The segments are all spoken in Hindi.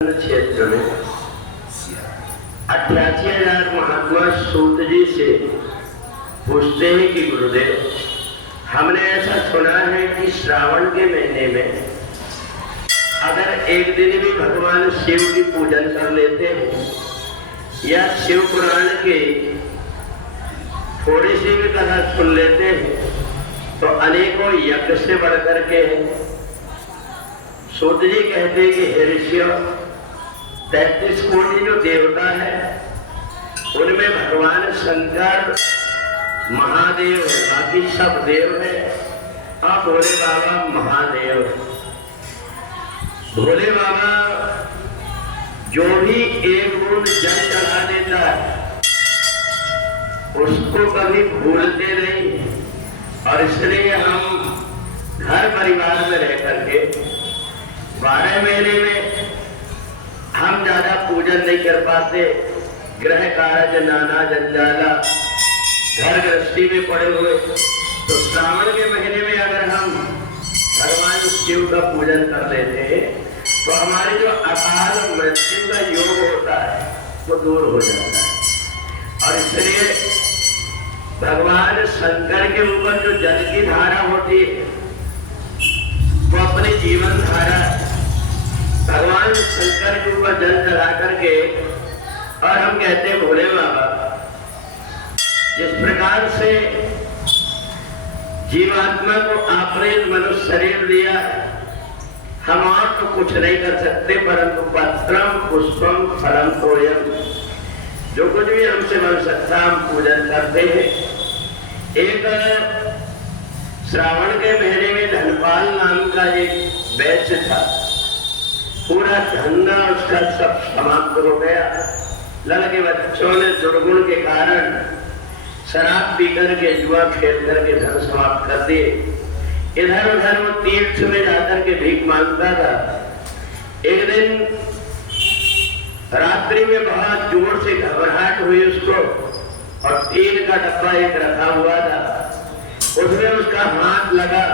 क्षेत्र में 88,000 महात्मा सूत जी से पूछते हैं कि गुरुदेव, हमने ऐसा सुना है कि श्रावण के महीने में अगर एक दिन भी भगवान शिव की पूजन कर लेते हैं या शिव पुराण के थोड़ी सी भी कथा सुन लेते हैं तो अनेकों यज्ञ से बढ़कर के सूत जी कहते हैं कि हे ऋषियों, 33 कोटि जो देवता है उनमें भगवान शंकर महादेव है, बाकी सब देव है। आप भोले बाबा महादेव है। भोले बाबा जो भी एक बूंद जल चढ़ा देता है उसको कभी भूलते नहीं, और इसलिए हम घर परिवार में रह करके 12 महीने में हम ज्यादा पूजन नहीं कर पाते। गृह कार्य नाना जंजाला घर गृहस्थी में पड़े हुए, तो श्रावण के महीने में अगर हम भगवान शिव का पूजन कर लेते हैं तो हमारी जो अकाल मृत्यु का योग होता है वो दूर हो जाता है। और इसलिए भगवान शंकर के ऊपर जो जल की धारा होती है वो अपनी जीवन धारा भगवान शंकर के ऊपर जल चढ़ा करके, और हम कहते हैं भोले बाबा, जिस प्रकार से जीवात्मा को आपने मनुष्य शरीर दिया, हम और तो कुछ नहीं कर सकते, परंतु पत्रम पुष्पम फलम तोयम, जो कुछ भी हमसे बन सकता हम पूजन करते हैं। एक श्रावण के महीने में धनपाल नाम का एक वैश्य था, पूरा धंधा उसका सब समाप्त हो गया। लड़के बच्चों ने दुर्गुण के कारण शराब पी करके जुआ खेल करके धन समाप्त कर दिए। इधर उधर वो तीर्थ में जाकर के भीख मांगता था। एक दिन रात्रि में बहुत जोर से घबराहट हुई उसको, और तेल का डब्बा एक रखा हुआ था, उसमें उसका हाथ लगा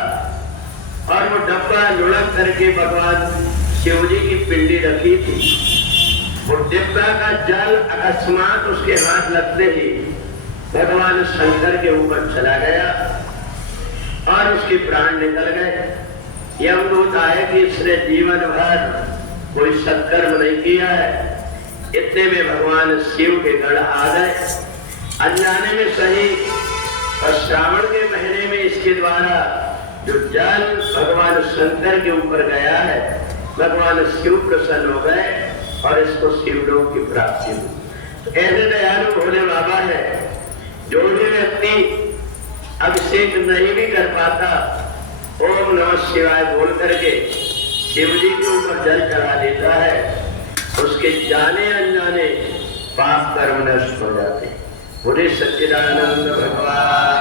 और वो डब्बा लुढ़क करके भगवान शिव जी की पिंडी रखी थी। वो डिब्बा का जल अकस्मात उसके हाथ लगते ही भगवान शंकर के ऊपर चला गया और उसके प्राण निकल गए। यमदूत आए कि इसने जीवन भर कोई सत्कर्म नहीं किया है। इतने में भगवान शिव के गण आ गए, अनजाने में सही, और श्रावण के महीने में इसके द्वारा जो जल भगवान शंकर के ऊपर गया है, भगवान शिव प्रसन्न हो गए और इसको शिवलोक की प्राप्ति हुई। तो ऐसे दयालु भोले बाबा है, जो भी व्यक्ति अभिषेक नहीं भी कर पाता, ओम नमः शिवाय बोल करके शिव जी के ऊपर जल चढ़ा देता है, उसके जाने अनजाने पाप कर्म नष्ट हो जाते। बोले सच्चिदानंद भगवान